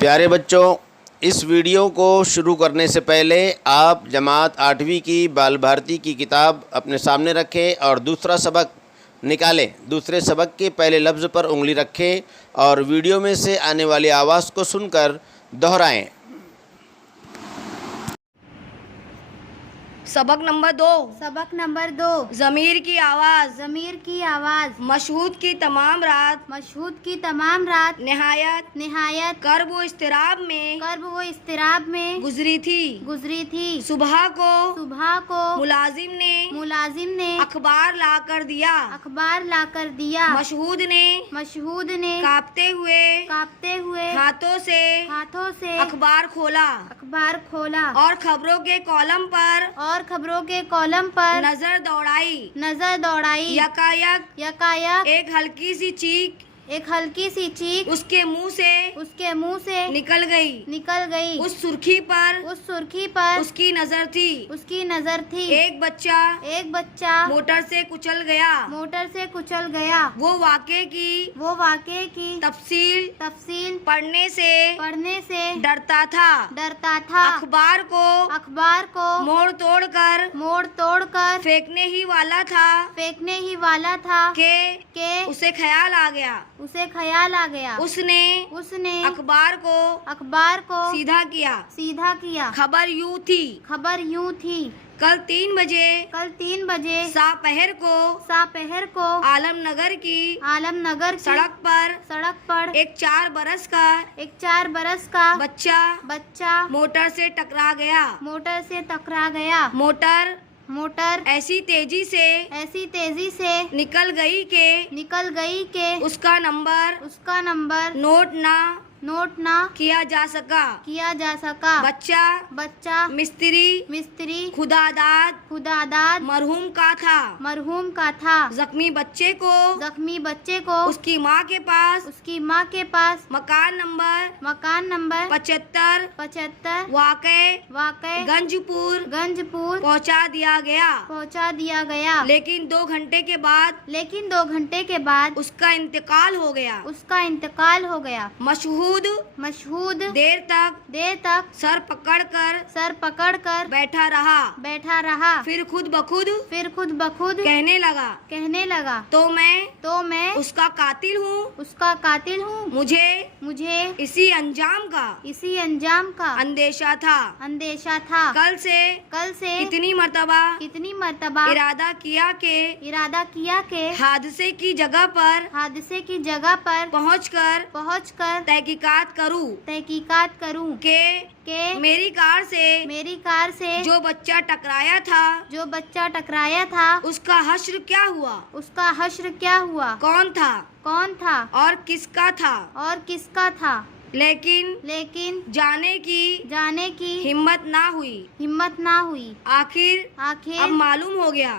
प्यारे बच्चों, इस वीडियो को शुरू करने से पहले आप जमात 8वीं की बाल भारती की किताब अपने सामने रखें और दूसरा सबक निकालें। दूसरे सबक के पहले लफ्ज़ पर उंगली रखें और वीडियो में से आने वाली आवाज़ को सुनकर दोहराएं। सबक नंबर 2। सबक नंबर 2। ज़मीर की आवाज़। ज़मीर की आवाज़। मशहूद की तमाम रात। मशहूद की तमाम रात। निहायत। निहायत। कर्ब व इस्तिराब में। कर्ब व इस्तिराब में गुजरी थी। गुजरी थी। सुबह को मुलाजिम ने अखबार ला कर दिया। अखबार ला कर दिया। मशहूद ने कांपते हुए हाथों से अखबार खोला और खबरों के कॉलम पर नजर दौड़ाई। यकायक एक हल्की सी चीख उसके मुंह से निकल गई। उस सुर्खी पर उसकी नजर थी। एक बच्चा मोटर से कुचल गया। वो वाक़े की तफसील पढ़ने से डरता था। अखबार को मोड़ तोड़ कर फेंकने ही वाला था के उसे ख्याल आ गया। उसने अखबार को सीधा किया। खबर यूं थी। कल 3 बजे सापहर को आलमनगर की सड़क पर एक 4 बरस का बच्चा मोटर से टकरा गया। मोटर ऐसी तेजी से निकल गई के उसका नंबर नोट ना किया जा सका। बच्चा मिस्त्री खुदादाद मरहूम का था। जख्मी बच्चे को उसकी माँ के पास मकान नंबर 75 वाक़े गंजपुर पहुँचा दिया गया। लेकिन 2 घंटे के बाद उसका इंतकाल हो गया। मशहूद देर तक सर पकड़कर बैठा रहा। फिर खुद बखुद कहने लगा तो मैं उसका कातिल हूँ। मुझे इसी अंजाम का अंदेशा था। कल से कितनी मर्तबा इरादा किया के हादसे की जगह पर पहुंचकर तहकीकात करूं के मेरी कार से जो बच्चा टकराया था उसका हश्र क्या हुआ। कौन था और किसका था। लेकिन जाने की हिम्मत ना हुई। आखिर अब मालूम हो गया।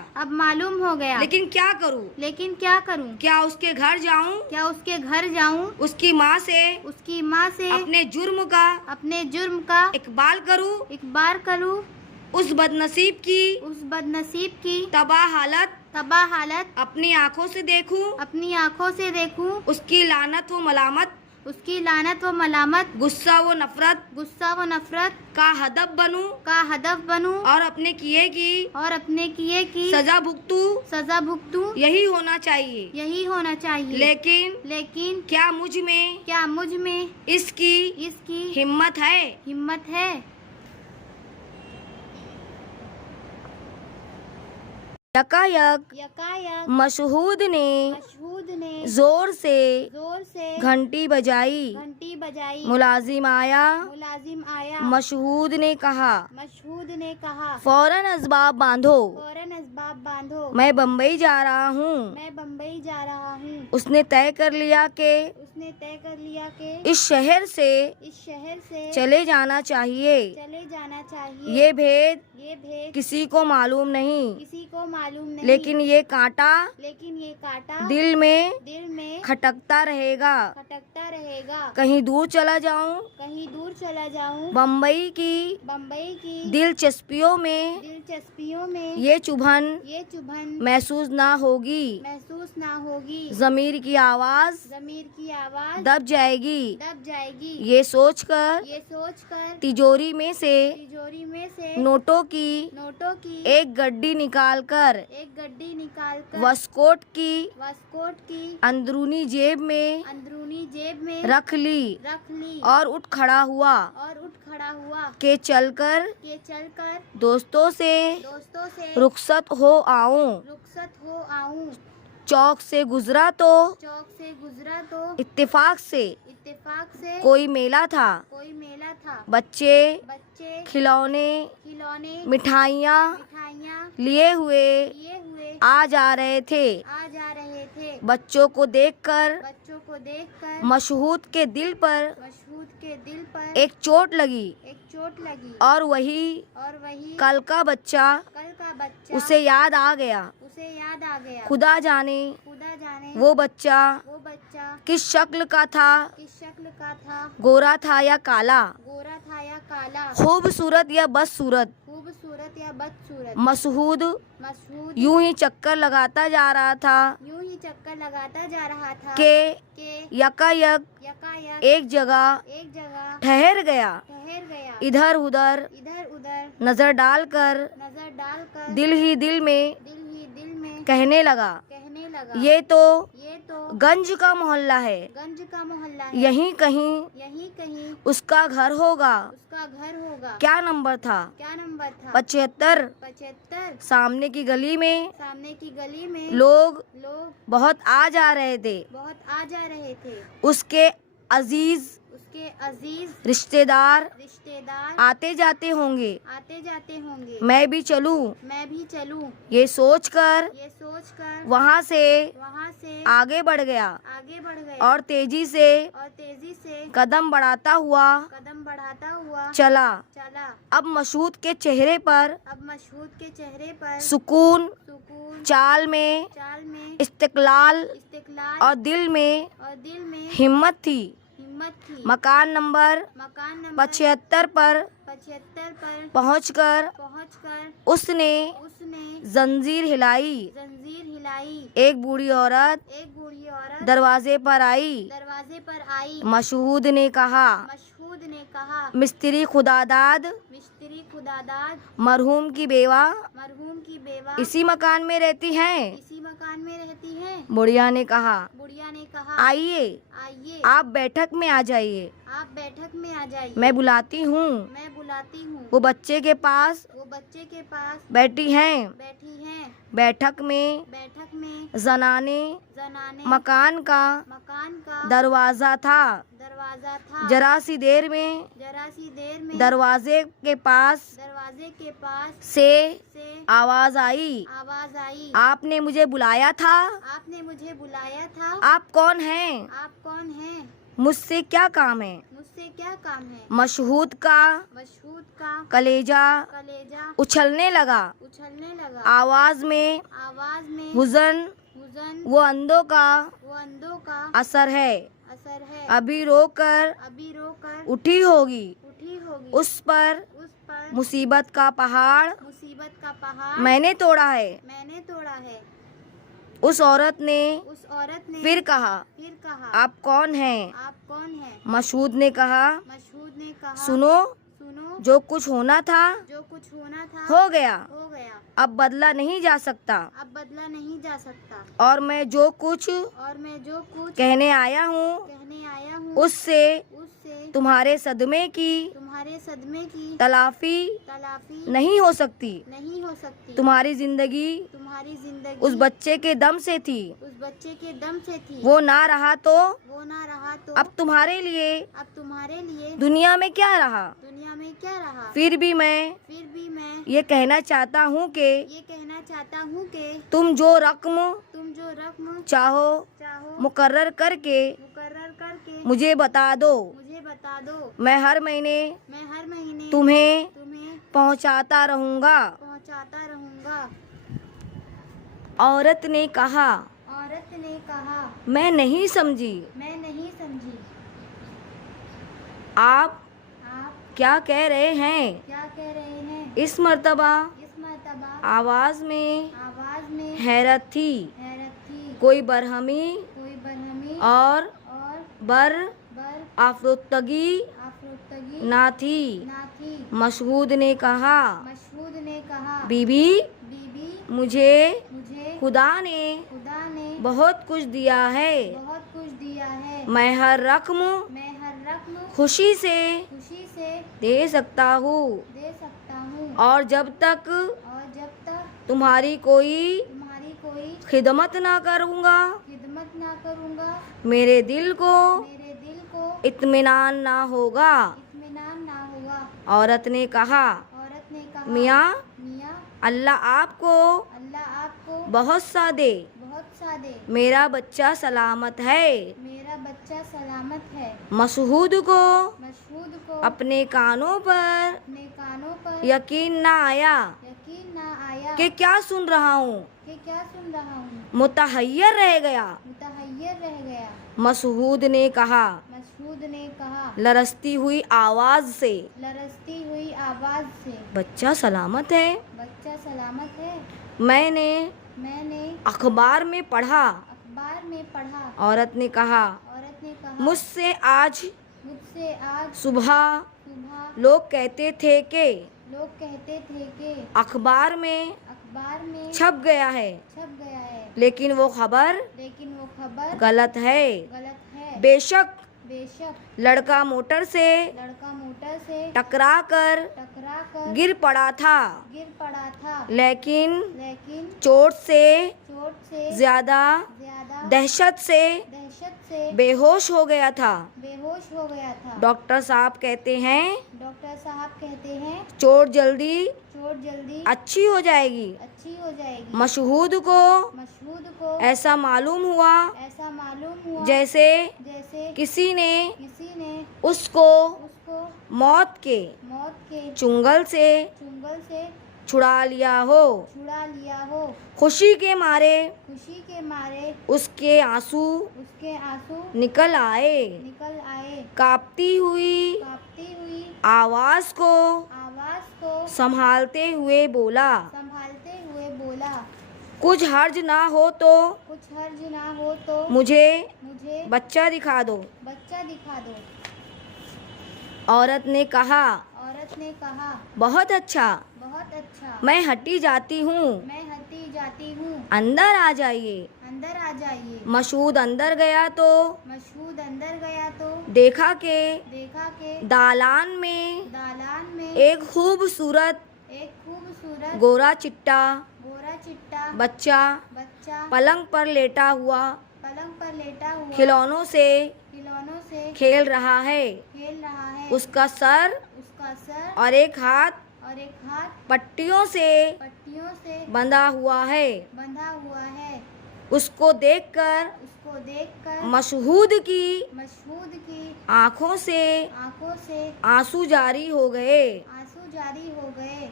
लेकिन क्या करूं। क्या उसके घर जाऊं। उसकी माँ से अपने जुर्म का इकबाल करूं। उस बदनसीब की तबाह हालत अपनी आँखों से देखूं। उसकी लानत व मलामत गुस्सा व नफरत का हदफ बनूं और अपने किए की सजा भुगतूं। यही होना चाहिए। लेकिन क्या मुझ में इसकी हिम्मत है। यकायक मशहूद ने जोर से घंटी बजाई। मुलाजिम आया। मशहूद ने कहा फौरन असबाब बांधो। मैं बम्बई जा रहा हूँ। उसने तय कर लिया कि इस शहर से चले जाना चाहिए। ये भेद किसी को मालूम नहीं। मालूम नहीं, लेकिन ये कांटा लेकिन ये कांटा दिल में खटकता रहेगा। रहेगा। कहीं दूर चला जाऊं, कहीं दूर चला जाऊं, बम्बई की दिलचस्पियों में ये चुभन महसूस ना होगी। ज़मीर की आवाज़ दब जाएगी। ये सोचकर तिजोरी में से नोटों की एक गड्डी निकालकर वस्कोट की अंदरूनी जेब में रख ली और उठ खड़ा हुआ के चलकर दोस्तों से रुखसत हो आऊं। चौक से गुजरा तो इत्तेफाक से कोई मेला था। बच्चे खिलौने मिठाइयाँ लिए हुए आ जा रहे थे। बच्चों को देखकर मशहूद के दिल पर एक चोट लगी और वही कल का बच्चा उसे याद आ गया। खुदा जाने वो बच्चा किस शक्ल का था, गोरा था या काला, खूबसूरत या बदसूरत। मशहूद यूं ही चक्कर लगाता जा रहा था कि यकायक एक जगह ठहर गया। इधर उधर नजर डालकर दिल ही दिल में कहने लगा, ये तो गंज का मोहल्ला है, यहीं कहीं उसका घर होगा। क्या नंबर था? 75। सामने की गली में लोग बहुत आ जा रहे थे। उसके अजीज रिश्तेदार आते जाते होंगे। मैं भी चलूं। ये सोचकर वहाँ से आगे बढ़ गया और तेजी से कदम बढ़ाता हुआ चला। अब मशहूद के चेहरे पर सुकून, चाल में इस्तिकलाल और दिल में हिम्मत थी। मकान नंबर 75 पर पहुंचकर उसने जंजीर हिलाई। एक बूढ़ी औरत दरवाजे पर आई। मशहूद ने कहा, मिस्त्री खुदादाद मरहूम की बेवा इसी मकान में रहती हैं। बुढ़िया ने कहा, आइए आप बैठक में आ जाइए, मैं बुलाती हूँ। वो बच्चे के पास बैठी हैं। बैठक में जनाने मकान का दरवाजा था। जरा सी देर में दरवाजे के पास से आवाज आई, आपने मुझे बुलाया था? आप कौन हैं? मुझसे क्या काम है? मशहूद का कलेजा उछलने लगा। आवाज में हुज़न वो अंधों का असर है। अभी रोकर उठी होगी। उस पर मुसीबत का पहाड़ मैंने तोड़ा है। उस औरत ने फिर कहा, आप कौन हैं? मशहूद ने कहा, सुनो, जो कुछ होना था हो गया। अब बदला नहीं जा सकता। और मैं जो कुछ कहने आया हूँ उससे तुम्हारे सदमे की तलाफी नहीं हो सकती। तुम्हारी जिंदगी उस बच्चे के दम से थी। वो ना रहा तो अब तुम्हारे लिए दुनिया में क्या रहा? फिर भी मैं ये कहना चाहता हूँ कि तुम जो रकम चाहो मुकर्रर करके मुझे बता दो। मैं हर महीने तुम्हें पहुँचाता रहूँगा। औरत ने कहा, औरत ने कहा, मैं नहीं समझी, मैं नहीं समझी। आप आप क्या कह रहे हैं? क्या कह रहे हैं? इस मर्तबा इस मर्तबा आवाज में आवाज में हैरत थी, हैरत थी। कोई बरहमी कोई बरहमी और और बर बर आफरोतगी आफरोतगी ना थी। ना थी। मशहूद ने कहा, मशहूद ने कहा, बीबी बीबी मुझे मुझे खुदा ने खुदा ने बहुत कुछ दिया है। बहुत कुछ दिया है। मैं हर रकम मैं हर रकम खुशी से खुशी से दे सकता हूँ, दे सकता हूँ। और जब तक और जब तक तुम्हारी कोई तुम्हारी कोई खिदमत ना करूँगा, खिदमत ना करूँगा, मेरे दिल को मेरे दिल को इत्मीनान ना होगा। इत्मीनान ना होगा। औरत ने कहा, औरत ने कहा, मियाँ मियाँ अल्लाह आपको अल्लाह आपको बहुत सा दे, बहुत सा दे। मेरा बच्चा सलामत है। मेरा बच्चा सलामत है। मशहूद को मशहूद को अपने कानों पर अपने कानों पर यकीन ना आया यकीन ना आया कि क्या सुन रहा हूँ, कि क्या सुन रहा हूँ। मुतहय्यर रह गया। मुतहय्यर रह गया। मशहूद ने कहा, मशहूद ने कहा, लरसती हुई आवाज से, लरसती हुई आवाज से, बच्चा सलामत है। बच्चा सलामत है। मैंने अखबार में पढ़ा। अखबार में पढ़ा। औरत ने कहा, औरत ने कहा, मुझसे आज सुबह सुबह लोग कहते थे कि लोग कहते थे कि अखबार में अखबार में छप गया है, छप गया है, लेकिन वो खबर खबर गलत है। गलत है। बेशक बेशक लड़का मोटर से से टकरा कर गिर पड़ा था, लेकिन चोट से ज्यादा दहशत से बेहोश हो गया था। डॉक्टर साहब कहते हैं चोट जल्दी अच्छी हो जाएगी। मशहूद को ऐसा मालूम हुआ जैसे किसी ने उसको मौत के चुंगल से छुड़ा लिया हो। खुशी के मारे उसके आंसू निकल आए। कांपती हुई आवाज को संभालते हुए बोला, कुछ हर्ज ना हो तो मुझे बच्चा दिखा दो। औरत ने कहा, बहुत अच्छा, मैं हटी जाती हूँ, अंदर आ जाइए। मशहूद अंदर गया तो देखा कि दालान में एक खूबसूरत गोरा चिट्टा बच्चा पलंग पर लेटा हुआ खिलौनों से खेल रहा है। उसका सर और एक हाथ पट्टियों से बंधा हुआ है। उसको देखकर मशहूद की आंखों से आंसू जारी हो गए।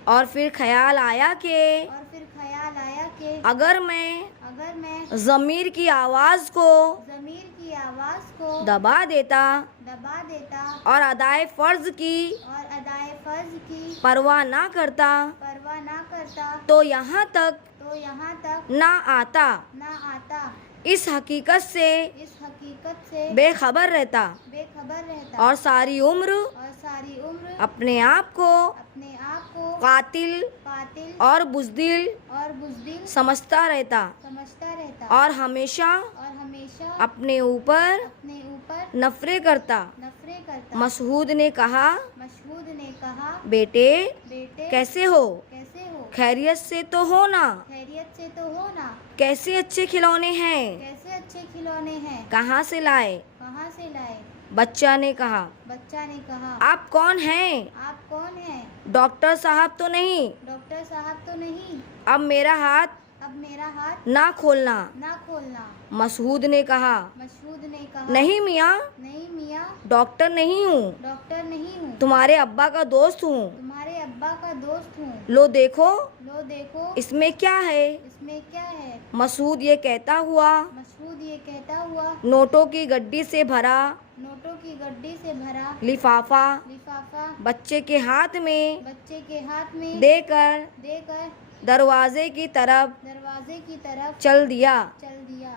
और फिर ख्याल आया कि अगर मैं ज़मीर की आवाज़ को दबा देता और अदाए फ़र्ज़ की परवाह ना करता तो यहाँ तक ना आता। इस हकीकत से बेखबर रहता और सारी उम्र अपने आप को कातिल और बुज़दिल समझता रहता और हमेशा अपने ऊपर नफरत करता। मशहूद ने कहा, बेटे कैसे हो? खैरियत से तो हो ना? कैसे अच्छे खिलौने हैं? कहाँ से लाए? बच्चा ने कहा, आप कौन हैं? डॉक्टर साहब तो नहीं। अब मेरा हाथ अब मेरा हाथ ना खोलना। ना खोलना। मसऊद ने कहा, मशहूद ने कहा, नहीं मियाँ, नहीं मियाँ, डॉक्टर नहीं हूँ, डॉक्टर नहीं हूँ, तुम्हारे अब्बा का दोस्त हूँ। तुम्हारे अब्बा का दोस्त हूँ। लो देखो, लो देखो, इसमें क्या है। इसमें क्या है। मसूद ये कहता हुआ मशहूद ये कहता हुआ नोटों की गड्डी से भरा नोटों की गड्डी से भरा लिफाफा लिफाफा बच्चे के हाथ में बच्चे के हाथ में देकर देकर दरवाजे की तरफ दरवाजे की तरफ चल दिया। चल दिया।